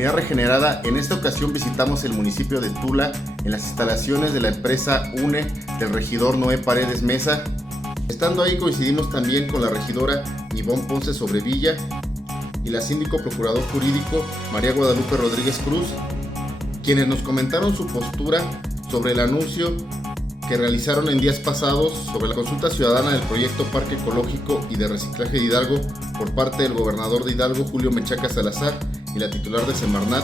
Comunidad Regenerada. En esta ocasión visitamos el municipio de Tula en las instalaciones de la empresa UNE del regidor Noé Paredes Mesa. Estando ahí coincidimos también con la regidora Ivonne Ponce Sobrevilla y la síndico procurador jurídico María Guadalupe Rodríguez Cruz, quienes nos comentaron su postura sobre el anuncio que realizaron en días pasados sobre la consulta ciudadana del proyecto Parque Ecológico y de Reciclaje de Hidalgo por parte del gobernador de Hidalgo, Julio Menchaca Salazar, y la titular de Semarnat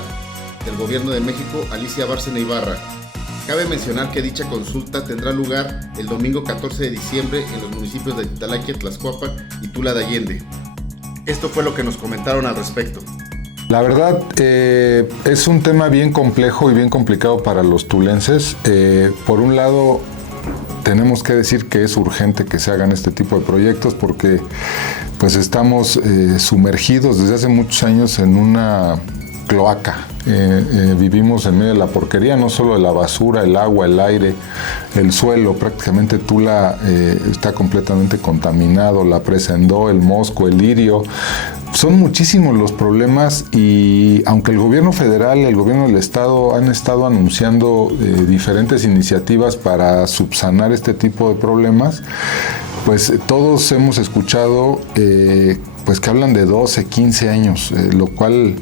del Gobierno de México, Alicia Bárcena Ibarra. Cabe mencionar que dicha consulta tendrá lugar el domingo 14 de diciembre en los municipios de Titalaquia, Tlaxcuapan y Tula de Allende. Esto fue lo que nos comentaron al respecto. La verdad, es un tema bien complejo y bien complicado para los tulenses. Por un lado, tenemos que decir que es urgente que se hagan este tipo de proyectos porque pues estamos sumergidos desde hace muchos años en una cloaca. Vivimos en medio de la porquería, no solo de la basura, el agua, el aire, el suelo. Prácticamente Tula está completamente contaminado, la presa Endó, el Mosco, el Lirio. Son muchísimos los problemas y aunque el gobierno federal y el gobierno del estado han estado anunciando diferentes iniciativas para subsanar este tipo de problemas, pues todos hemos escuchado pues que hablan de 12, 15 años, lo cual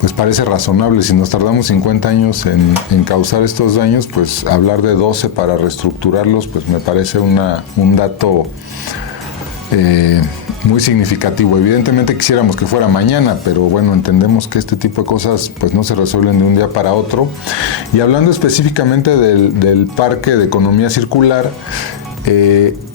pues parece razonable. Si nos tardamos 50 años en causar estos daños, pues hablar de 12 para reestructurarlos, pues me parece un dato muy significativo. Evidentemente quisiéramos que fuera mañana, pero bueno, entendemos que este tipo de cosas pues no se resuelven de un día para otro. Y hablando específicamente del Parque de Economía Circular,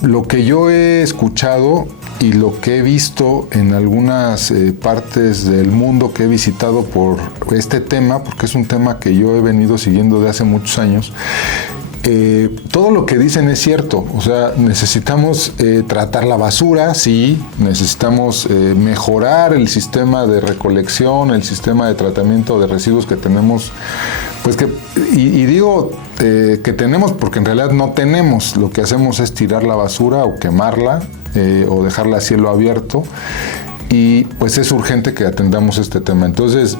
lo que yo he escuchado y lo que he visto en algunas partes del mundo que he visitado por este tema, porque es un tema que yo he venido siguiendo de hace muchos años, todo lo que dicen es cierto. O sea, necesitamos tratar la basura, sí, necesitamos mejorar el sistema de recolección, el sistema de tratamiento de residuos que tenemos, pues que, y digo que tenemos porque en realidad no tenemos. Lo que hacemos es tirar la basura o quemarla o dejarla a cielo abierto, y pues es urgente que atendamos este tema. Entonces,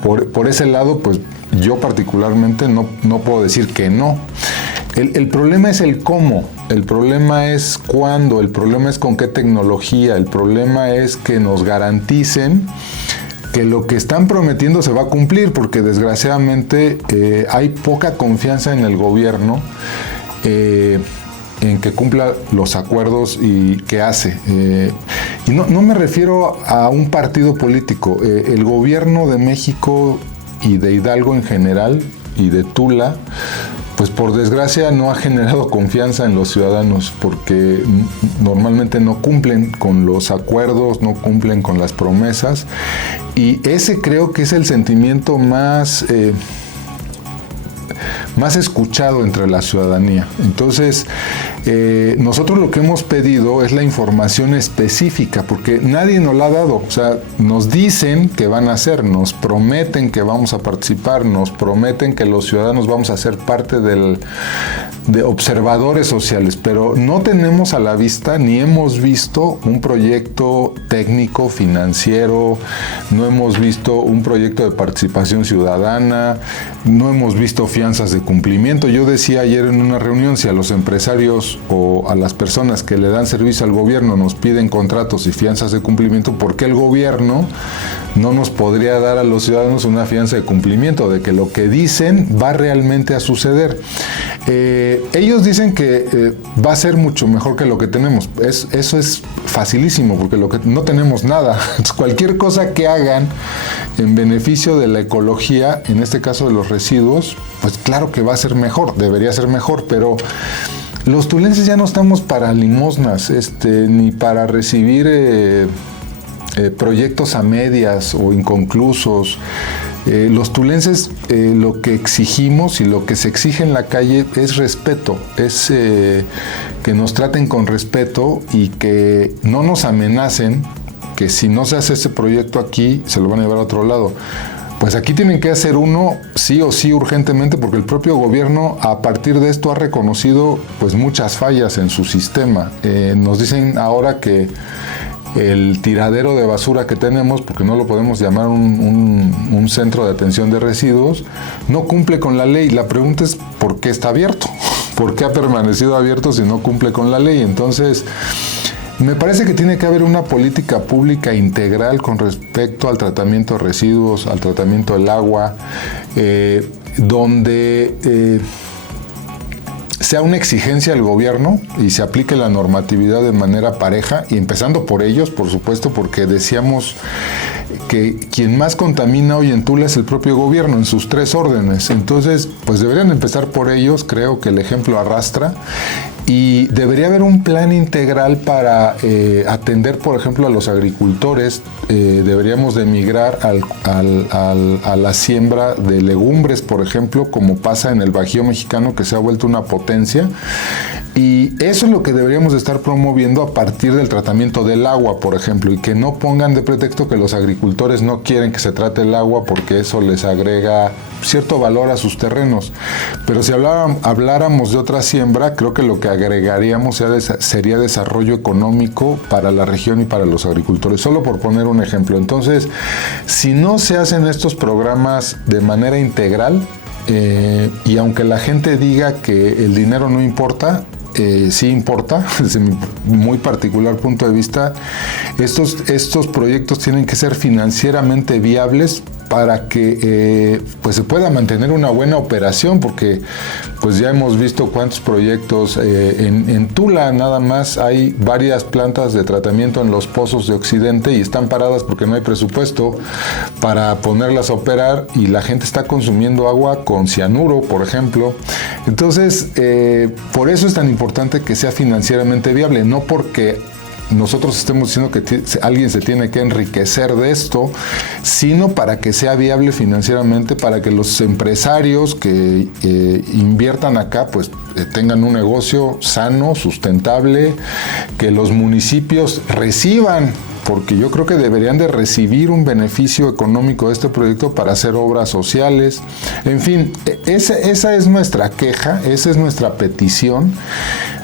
por ese lado, pues yo particularmente no puedo decir que no. El problema es el cómo, el problema es cuándo, el problema es con qué tecnología, el problema es que nos garanticen que lo que están prometiendo se va a cumplir, porque desgraciadamente hay poca confianza en el gobierno en que cumpla los acuerdos y que hace. Y no me refiero a un partido político. El gobierno de México y de Hidalgo en general y de Tula, pues por desgracia no ha generado confianza en los ciudadanos, porque normalmente no cumplen con los acuerdos, no cumplen con las promesas, y ese creo que es el sentimiento más escuchado entre la ciudadanía. Entonces, nosotros lo que hemos pedido es la información específica, porque nadie nos la ha dado. O sea, nos dicen que van a hacer, nos prometen que vamos a participar, nos prometen que los ciudadanos vamos a ser parte de observadores sociales, pero no tenemos a la vista ni hemos visto un proyecto técnico, financiero, no hemos visto un proyecto de participación ciudadana, no hemos visto fianzas de cumplimiento. Yo decía ayer en una reunión, si a los empresarios o a las personas que le dan servicio al gobierno nos piden contratos y fianzas de cumplimiento, ¿por qué el gobierno no nos podría dar a los ciudadanos una fianza de cumplimiento de que lo que dicen va realmente a suceder? Ellos dicen que va a ser mucho mejor que lo que tenemos. Eso es facilísimo, porque no tenemos nada. Cualquier cosa que hagan en beneficio de la ecología, en este caso de los residuos, pues claro que va a ser mejor, debería ser mejor, pero los tulenses ya no estamos para limosnas, ni para recibir proyectos a medias o inconclusos. Los tulenses lo que exigimos y lo que se exige en la calle es respeto, es que nos traten con respeto y que no nos amenacen que si no se hace ese proyecto aquí, se lo van a llevar a otro lado. Pues aquí tienen que hacer uno sí o sí urgentemente, porque el propio gobierno a partir de esto ha reconocido pues muchas fallas en su sistema. Nos dicen ahora que el tiradero de basura que tenemos, porque no lo podemos llamar un centro de atención de residuos, no cumple con la ley. La pregunta es ¿por qué está abierto? ¿Por qué ha permanecido abierto si no cumple con la ley? Entonces, me parece que tiene que haber una política pública integral con respecto al tratamiento de residuos, al tratamiento del agua, donde sea una exigencia al gobierno y se aplique la normatividad de manera pareja, y empezando por ellos, por supuesto, porque decíamos que quien más contamina hoy en Tula es el propio gobierno en sus 3 órdenes. Entonces, pues deberían empezar por ellos. Creo que el ejemplo arrastra. Y debería haber un plan integral para atender, por ejemplo, a los agricultores. Deberíamos de migrar a la siembra de legumbres, por ejemplo, como pasa en el Bajío mexicano, que se ha vuelto una potencia. Y eso es lo que deberíamos de estar promoviendo a partir del tratamiento del agua, por ejemplo, y que no pongan de pretexto que los agricultores no quieren que se trate el agua porque eso les agrega cierto valor a sus terrenos. Pero si habláramos de otra siembra, creo que lo que agregaríamos sería desarrollo económico para la región y para los agricultores, solo por poner un ejemplo. Entonces, si no se hacen estos programas de manera integral, y aunque la gente diga que el dinero no importa, sí importa, desde mi muy particular punto de vista, estos proyectos tienen que ser financieramente viables para que pues se pueda mantener una buena operación, porque pues ya hemos visto cuántos proyectos en Tula nada más hay varias plantas de tratamiento en los pozos de Occidente y están paradas porque no hay presupuesto para ponerlas a operar, y la gente está consumiendo agua con cianuro, por ejemplo. Entonces, por eso es tan importante que sea financieramente viable, no porque nosotros estemos diciendo que alguien se tiene que enriquecer de esto, sino para que sea viable financieramente, para que los empresarios que inviertan acá pues tengan un negocio sano, sustentable, que los municipios reciban, porque yo creo que deberían de recibir un beneficio económico de este proyecto para hacer obras sociales. En fin, esa es nuestra queja, esa es nuestra petición.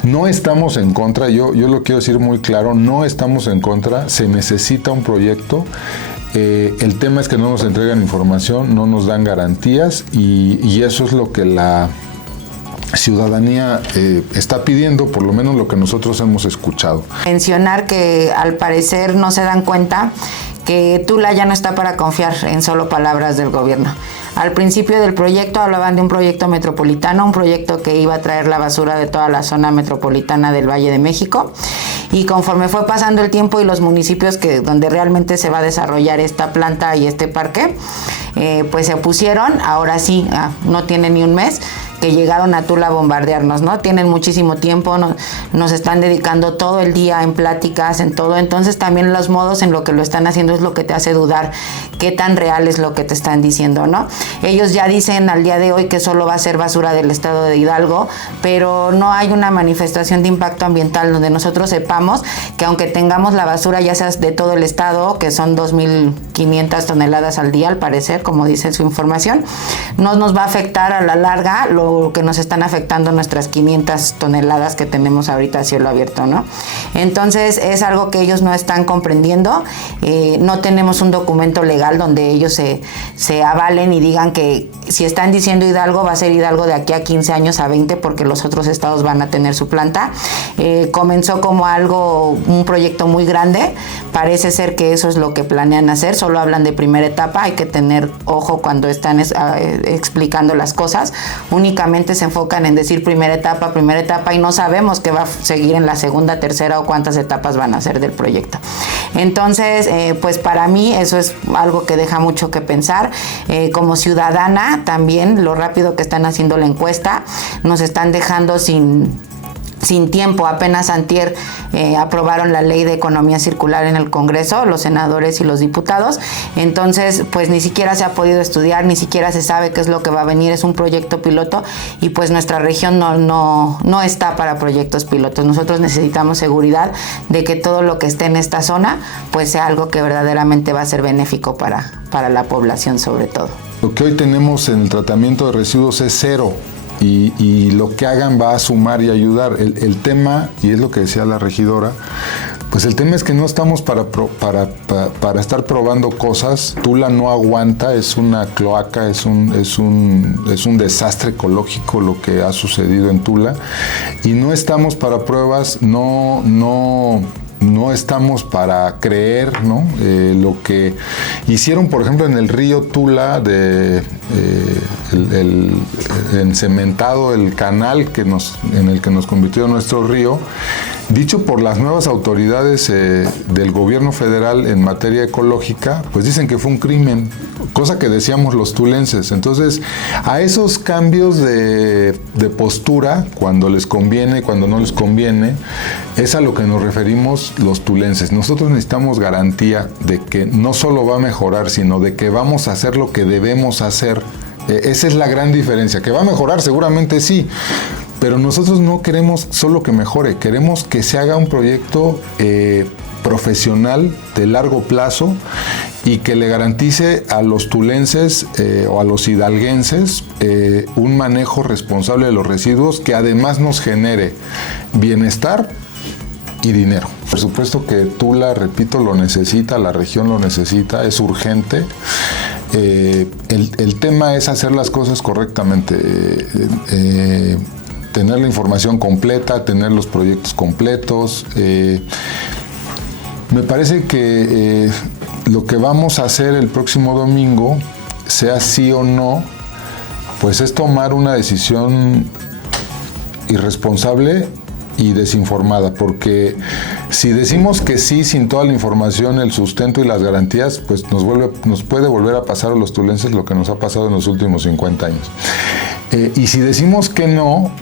No estamos en contra, yo lo quiero decir muy claro, no estamos en contra, se necesita un proyecto. El tema es que no nos entregan información, no nos dan garantías, y eso es lo que la ciudadanía está pidiendo, por lo menos lo que nosotros hemos escuchado. Mencionar que al parecer no se dan cuenta que Tula ya no está para confiar en solo palabras del gobierno. Al principio del proyecto hablaban de un proyecto metropolitano, un proyecto que iba a traer la basura de toda la zona metropolitana del Valle de México, y conforme fue pasando el tiempo y los municipios donde realmente se va a desarrollar esta planta y este parque, pues se opusieron. Ahora sí, no tiene ni un mes que llegaron a Tula a bombardearnos, ¿no? Tienen muchísimo tiempo, nos están dedicando todo el día en pláticas, en todo. Entonces también los modos en lo que lo están haciendo es lo que te hace dudar qué tan real es lo que te están diciendo, ¿no? Ellos ya dicen al día de hoy que solo va a ser basura del estado de Hidalgo, pero no hay una manifestación de impacto ambiental donde nosotros sepamos que aunque tengamos la basura ya sea de todo el estado, que son 2.500 toneladas al día al parecer, como dice su información, no nos va a afectar a la larga lo que nos están afectando nuestras 500 toneladas que tenemos ahorita a cielo abierto, ¿no? Entonces es algo que ellos no están comprendiendo. No tenemos un documento legal donde ellos se avalen y digan que si están diciendo Hidalgo, va a ser Hidalgo de aquí a 15 años a 20, porque los otros estados van a tener su planta. Comenzó como un proyecto muy grande, parece ser que eso es lo que planean hacer, solo hablan de primera etapa, hay que tener ojo cuando están explicando las cosas, únicamente se enfocan en decir primera etapa, y no sabemos qué va a seguir en la segunda, tercera o cuántas etapas van a ser del proyecto. Entonces, pues para mí eso es algo que deja mucho que pensar. Como ciudadana también, lo rápido que están haciendo la encuesta, nos están dejando sin tiempo. Apenas antier aprobaron la ley de economía circular en el Congreso, los senadores y los diputados. Entonces, pues ni siquiera se ha podido estudiar, ni siquiera se sabe qué es lo que va a venir. Es un proyecto piloto y pues nuestra región no está para proyectos pilotos. Nosotros necesitamos seguridad de que todo lo que esté en esta zona pues sea algo que verdaderamente va a ser benéfico para la población sobre todo. Lo que hoy tenemos en el tratamiento de residuos es cero. Y lo que hagan va a sumar y ayudar. El tema, y es lo que decía la regidora, Pues el tema es que no estamos para estar probando cosas. Tula no aguanta, es una cloaca, es un desastre ecológico lo que ha sucedido en Tula, y no estamos para pruebas, no estamos para creer, ¿no? Lo que hicieron, por ejemplo, en el río Tula, el encementado, el canal en el que nos convirtió nuestro río, dicho por las nuevas autoridades del gobierno federal en materia ecológica, pues dicen que fue un crimen, cosa que decíamos los tulenses. Entonces, a esos cambios de postura, cuando les conviene, cuando no les conviene, es a lo que nos referimos los tulenses. Nosotros necesitamos garantía de que no solo va a mejorar, sino de que vamos a hacer lo que debemos hacer. Esa es la gran diferencia. ¿Que va a mejorar? Seguramente sí. Pero nosotros no queremos solo que mejore, queremos que se haga un proyecto profesional de largo plazo y que le garantice a los tulenses o a los hidalguenses un manejo responsable de los residuos que además nos genere bienestar y dinero. Por supuesto que Tula, repito, lo necesita, la región lo necesita, es urgente. El tema es hacer las cosas correctamente. Tener la información completa, tener los proyectos completos. Me parece que lo que vamos a hacer el próximo domingo, sea sí o no, pues es tomar una decisión irresponsable y desinformada, porque si decimos que sí sin toda la información, el sustento y las garantías, pues nos puede volver a pasar a los tulenses lo que nos ha pasado en los últimos 50 años. Y si decimos que no,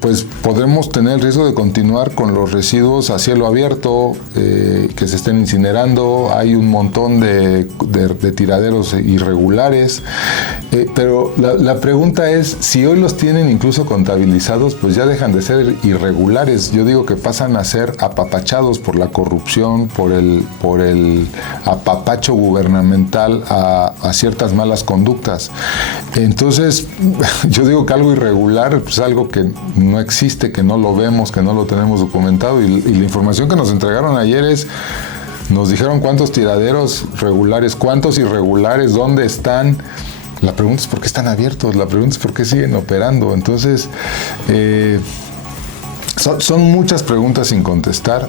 pues podremos tener el riesgo de continuar con los residuos a cielo abierto, que se estén incinerando. Hay un montón de tiraderos irregulares, pero la pregunta es, si hoy los tienen incluso contabilizados, pues ya dejan de ser irregulares. Yo digo que pasan a ser apapachados por la corrupción, por el apapacho gubernamental a ciertas malas conductas. Entonces, yo digo que algo irregular, pues algo que no existe, que no lo vemos, que no lo tenemos documentado, y la información que nos entregaron ayer nos dijeron cuántos tiraderos regulares, cuántos irregulares, dónde están. La pregunta es por qué están abiertos, la pregunta es por qué siguen operando. Entonces, son muchas preguntas sin contestar.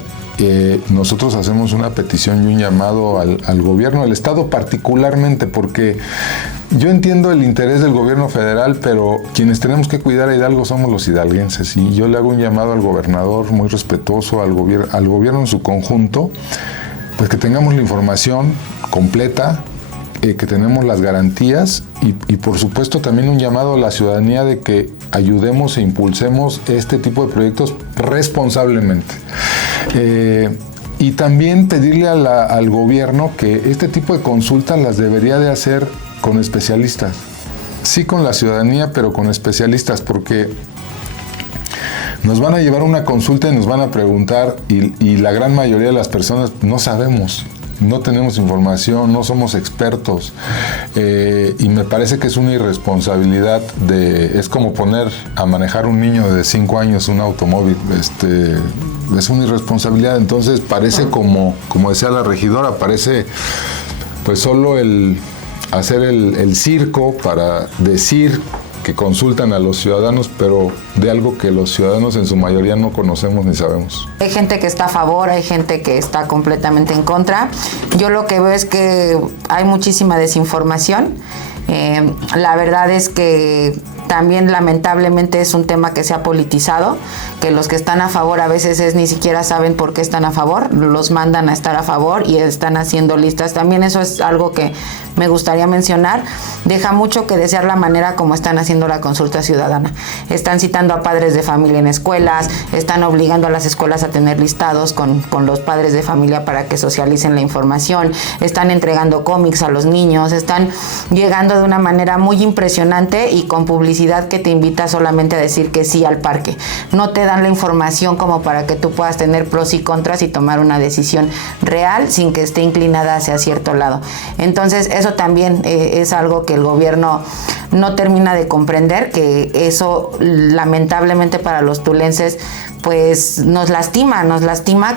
Nosotros hacemos una petición y un llamado al gobierno del estado particularmente, porque yo entiendo el interés del gobierno federal, pero quienes tenemos que cuidar a Hidalgo somos los hidalguenses, y yo le hago un llamado al gobernador muy respetuoso, al gobierno en su conjunto, pues que tengamos la información completa, que tenemos las garantías, y por supuesto también un llamado a la ciudadanía de que ayudemos e impulsemos este tipo de proyectos responsablemente. Y también pedirle al gobierno que este tipo de consultas las debería de hacer con especialistas. Sí, con la ciudadanía, pero con especialistas, porque nos van a llevar una consulta y nos van a preguntar, y la gran mayoría de las personas no sabemos. No tenemos información, no somos expertos, y me parece que es una irresponsabilidad es como poner a manejar un niño de 5 años un automóvil, es una irresponsabilidad. Entonces parece, como decía la regidora, parece pues solo el hacer el circo para decir que consultan a los ciudadanos, pero de algo que los ciudadanos en su mayoría no conocemos ni sabemos. Hay gente que está a favor, hay gente que está completamente en contra. Yo lo que veo es que hay muchísima desinformación. La verdad es que también lamentablemente es un tema que se ha politizado, que los que están a favor a veces ni siquiera saben por qué están a favor, los mandan a estar a favor y están haciendo listas. También eso es algo que me gustaría mencionar. Deja mucho que desear la manera como están haciendo la consulta ciudadana. Están citando a padres de familia en escuelas, están obligando a las escuelas a tener listados con los padres de familia para que socialicen la información, están entregando cómics a los niños, están llegando de una manera muy impresionante y con publicidad que te invita solamente a decir que sí al parque. No te dan la información como para que tú puedas tener pros y contras y tomar una decisión real sin que esté inclinada hacia cierto lado. Entonces eso también es algo que el gobierno no termina de comprender, que eso lamentablemente para los tulenses pues nos lastima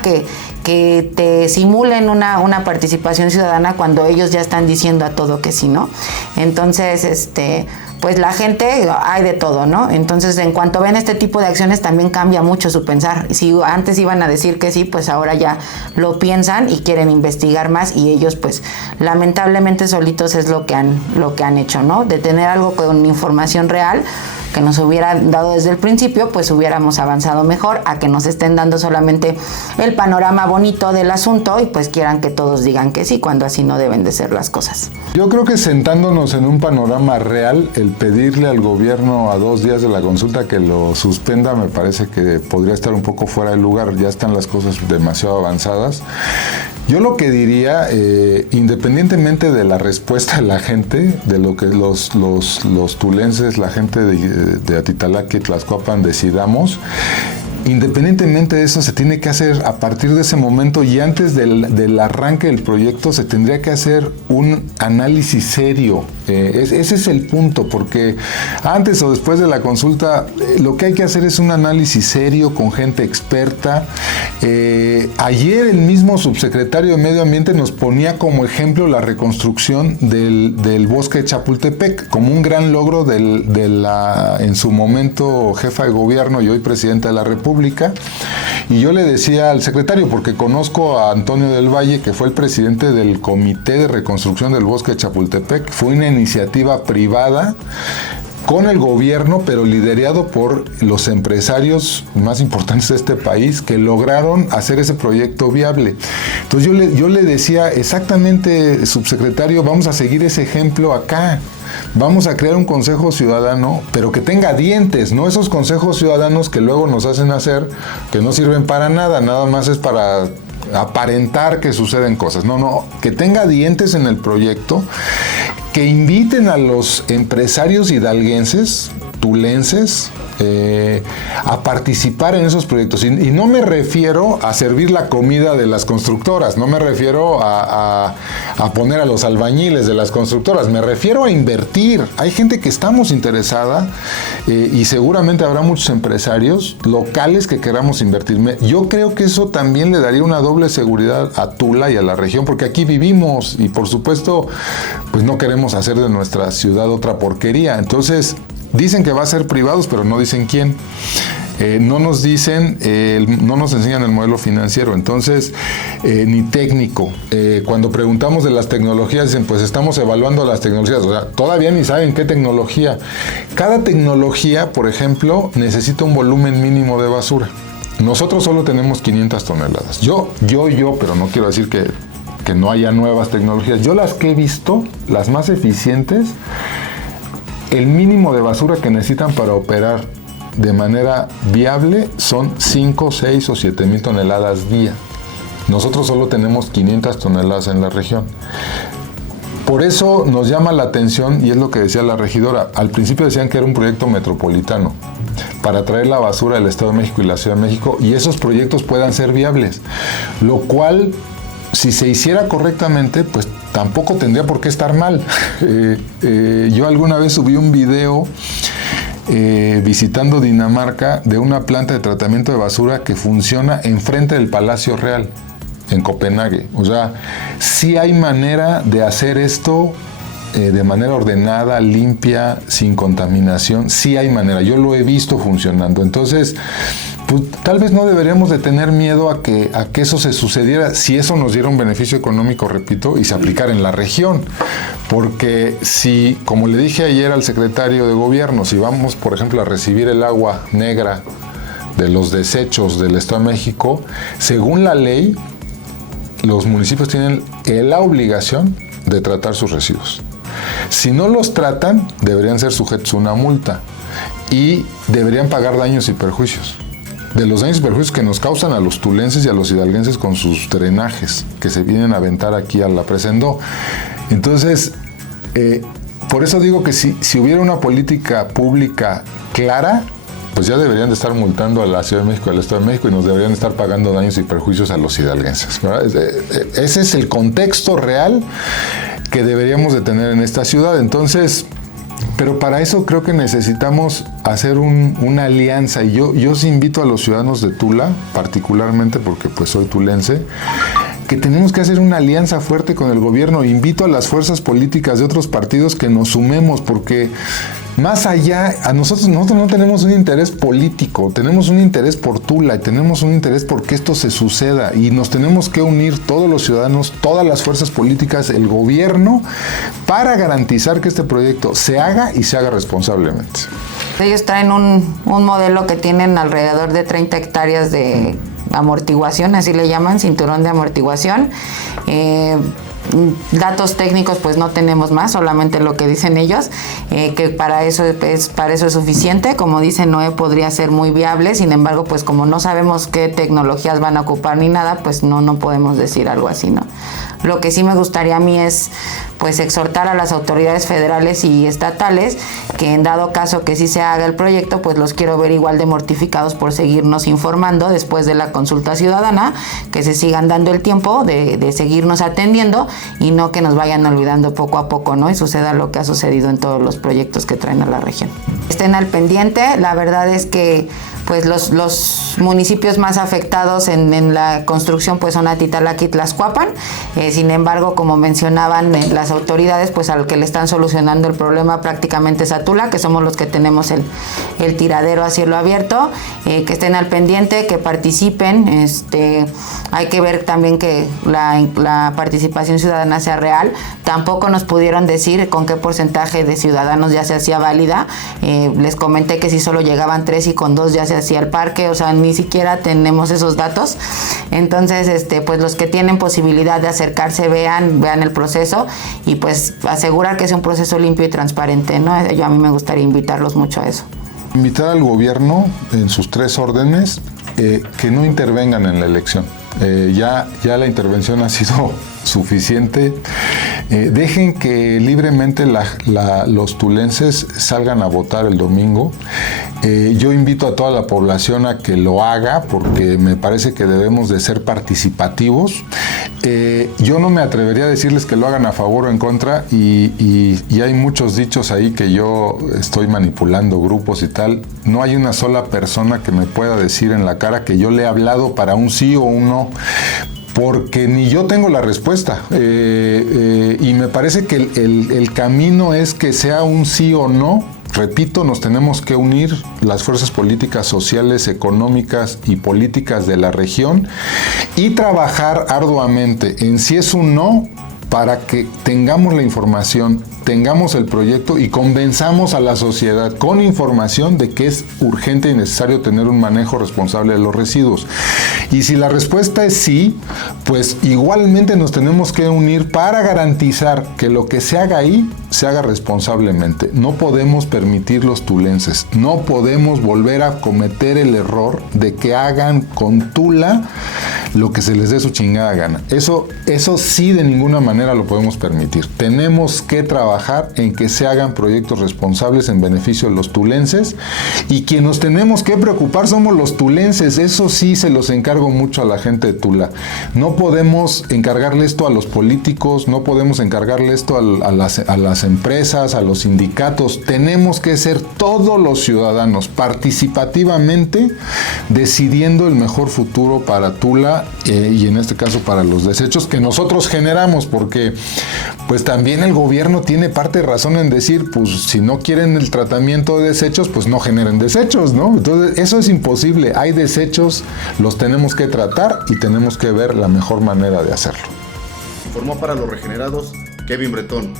que te simulen una participación ciudadana cuando ellos ya están diciendo a todo que sí, ¿no? Entonces, pues la gente, hay de todo, ¿no? Entonces, en cuanto ven este tipo de acciones, también cambia mucho su pensar. Si antes iban a decir que sí, pues ahora ya lo piensan y quieren investigar más, y ellos, pues, lamentablemente solitos es lo que han hecho, ¿no? De tener algo con información real que nos hubieran dado desde el principio, pues hubiéramos avanzado mejor, a que nos estén dando solamente el panorama bonito del asunto y pues quieran que todos digan que sí, cuando así no deben de ser las cosas. Yo creo que sentándonos en un panorama real, el pedirle al gobierno a 2 días de la consulta que lo suspenda me parece que podría estar un poco fuera de lugar. Ya están las cosas demasiado avanzadas. Yo lo que diría, independientemente de la respuesta de la gente, de lo que los tulenses, la gente de Atitlalaca y Tlaxcoapan decidamos, independientemente de eso, se tiene que hacer a partir de ese momento, y antes del arranque del proyecto se tendría que hacer un análisis serio. Ese es el punto, porque antes o después de la consulta lo que hay que hacer es un análisis serio con gente experta. Ayer el mismo subsecretario de Medio Ambiente nos ponía como ejemplo la reconstrucción del bosque de Chapultepec como un gran logro de la en su momento jefa de gobierno y hoy presidenta de la República. Y yo le decía al secretario, porque conozco a Antonio del Valle, que fue el presidente del Comité de Reconstrucción del Bosque de Chapultepec, fue una iniciativa privada con el gobierno, pero liderado por los empresarios más importantes de este país, que lograron hacer ese proyecto viable. Entonces yo le decía, exactamente, subsecretario, vamos a seguir ese ejemplo acá. Vamos a crear un consejo ciudadano, pero que tenga dientes, no esos consejos ciudadanos que luego nos hacen hacer, que no sirven para nada, nada más es para aparentar que suceden cosas. No, que tenga dientes en el proyecto, que inviten a los empresarios hidalguenses, tulenses, a participar en esos proyectos. Y no me refiero a servir la comida de las constructoras, no me refiero a poner a los albañiles de las constructoras, me refiero a invertir. Hay gente que estamos interesada y seguramente habrá muchos empresarios locales que queramos invertir. Yo creo que eso también le daría una doble seguridad a Tula y a la región, porque aquí vivimos y por supuesto pues no queremos hacer de nuestra ciudad otra porquería. Entonces, dicen que va a ser privados, pero no dicen quién. No nos dicen, no nos enseñan el modelo financiero, entonces, ni técnico. Cuando preguntamos de las tecnologías, dicen, pues estamos evaluando las tecnologías. O sea, todavía ni saben qué tecnología. Cada tecnología, por ejemplo, necesita un volumen mínimo de basura. Nosotros solo tenemos 500 toneladas. Yo, pero no quiero decir que no haya nuevas tecnologías. Yo las que he visto, las más eficientes, el mínimo de basura que necesitan para operar de manera viable son 5, 6 o 7 mil toneladas día. Nosotros solo tenemos 500 toneladas en la región. Por eso nos llama la atención, y es lo que decía la regidora, al principio decían que era un proyecto metropolitano para traer la basura del Estado de México y la Ciudad de México, y esos proyectos puedan ser viables, lo cual, si se hiciera correctamente, pues tampoco tendría por qué estar mal. Yo alguna vez subí un video visitando Dinamarca de una planta de tratamiento de basura que funciona enfrente del Palacio Real, en Copenhague. O sea, sí hay manera de hacer esto de manera ordenada, limpia, sin contaminación. Sí hay manera, yo lo he visto funcionando. Entonces, pues, tal vez no deberíamos de tener miedo a que eso se sucediera, si eso nos diera un beneficio económico, repito, y se aplicara en la región. Porque si, como le dije ayer al secretario de gobierno, si vamos, por ejemplo, a recibir el agua negra de los desechos del Estado de México, según la ley, los municipios tienen la obligación de tratar sus residuos. Si no los tratan, deberían ser sujetos a una multa y deberían pagar daños y perjuicios. De los daños y perjuicios que nos causan a los tulenses y a los hidalguenses con sus drenajes que se vienen a aventar aquí a la Presendó. Entonces, por eso digo que si hubiera una política pública clara, pues ya deberían de estar multando a la Ciudad de México, al Estado de México, y nos deberían de estar pagando daños y perjuicios a los hidalguenses, ¿verdad? Ese es el contexto real que deberíamos de tener en esta ciudad. Entonces, Pero para eso creo que necesitamos hacer una alianza, y yo sí invito a los ciudadanos de Tula, particularmente porque pues soy tulense, que tenemos que hacer una alianza fuerte con el gobierno. Invito a las fuerzas políticas de otros partidos que nos sumemos, porque más allá, nosotros no tenemos un interés político, tenemos un interés por Tula y tenemos un interés por que esto se suceda, y nos tenemos que unir todos los ciudadanos, todas las fuerzas políticas, el gobierno, para garantizar que este proyecto se haga y se haga responsablemente. Ellos traen un modelo que tienen alrededor de 30 hectáreas de amortiguación, así le llaman, cinturón de amortiguación. Datos técnicos pues no tenemos más, solamente lo que dicen ellos, que para eso es suficiente. Como dice Noé, podría ser muy viable, sin embargo pues como no sabemos qué tecnologías van a ocupar ni nada, pues no podemos decir algo así, ¿no? Lo que sí me gustaría a mí es pues exhortar a las autoridades federales y estatales que en dado caso que sí se haga el proyecto, pues los quiero ver igual de mortificados por seguirnos informando después de la consulta ciudadana, que se sigan dando el tiempo de seguirnos atendiendo y no que nos vayan olvidando poco a poco, ¿no? Y suceda lo que ha sucedido en todos los proyectos que traen a la región. Estén al pendiente. La verdad es que pues los municipios más afectados en la construcción pues son Atitlalaca y Tlaxcuapan. Sin embargo, como mencionaban las autoridades, pues al que le están solucionando el problema prácticamente es a Tula, que somos los que tenemos el tiradero a cielo abierto. Que estén al pendiente, que participen. Hay que ver también que la participación ciudadana sea real. Tampoco nos pudieron decir con qué porcentaje de ciudadanos ya se hacía válida. Les comenté que si solo llegaban 3 y con 2 ya se hacía el parque, o sea, ni siquiera tenemos esos datos. Entonces, pues los que tienen posibilidad de acercarse vean el proceso y pues asegurar que sea un proceso limpio y transparente, ¿no? A mí me gustaría invitarlos mucho a eso. Invitar al gobierno en sus 3 órdenes que no intervengan en la elección. Ya la intervención ha sido suficiente. Dejen que libremente los tulenses salgan a votar el domingo. Yo invito a toda la población a que lo haga, porque me parece que debemos de ser participativos. Yo no me atrevería a decirles que lo hagan a favor o en contra, y hay muchos dichos ahí que yo estoy manipulando grupos y tal. No hay una sola persona que me pueda decir en la cara que yo le he hablado para un sí o un no, porque ni yo tengo la respuesta. Y me parece que el camino es que sea un sí o no. Repito, nos tenemos que unir las fuerzas políticas, sociales, económicas y políticas de la región y trabajar arduamente en si es un no, para que tengamos la información, tengamos el proyecto y convenzamos a la sociedad con información de que es urgente y necesario tener un manejo responsable de los residuos. Y si la respuesta es sí, pues igualmente nos tenemos que unir para garantizar que lo que se haga ahí se haga responsablemente. No podemos permitir los tulenses, no podemos volver a cometer el error de que hagan con Tula lo que se les dé su chingada gana. Eso sí, de ninguna manera lo podemos permitir. Tenemos que trabajar en que se hagan proyectos responsables en beneficio de los tulenses, y quien nos tenemos que preocupar somos los tulenses. Eso sí se los encargo mucho a la gente de Tula. No podemos encargarle esto a los políticos, no podemos encargarle esto a las empresas, a los sindicatos. Tenemos que ser todos los ciudadanos participativamente decidiendo el mejor futuro para Tula, y en este caso para los desechos que nosotros generamos, porque pues también el gobierno tiene parte de razón en decir, pues si no quieren el tratamiento de desechos, pues no generen desechos, ¿no? Entonces eso es imposible. Hay desechos, los tenemos que tratar y tenemos que ver la mejor manera de hacerlo. Informó para Los Regenerados Kevin Bretón.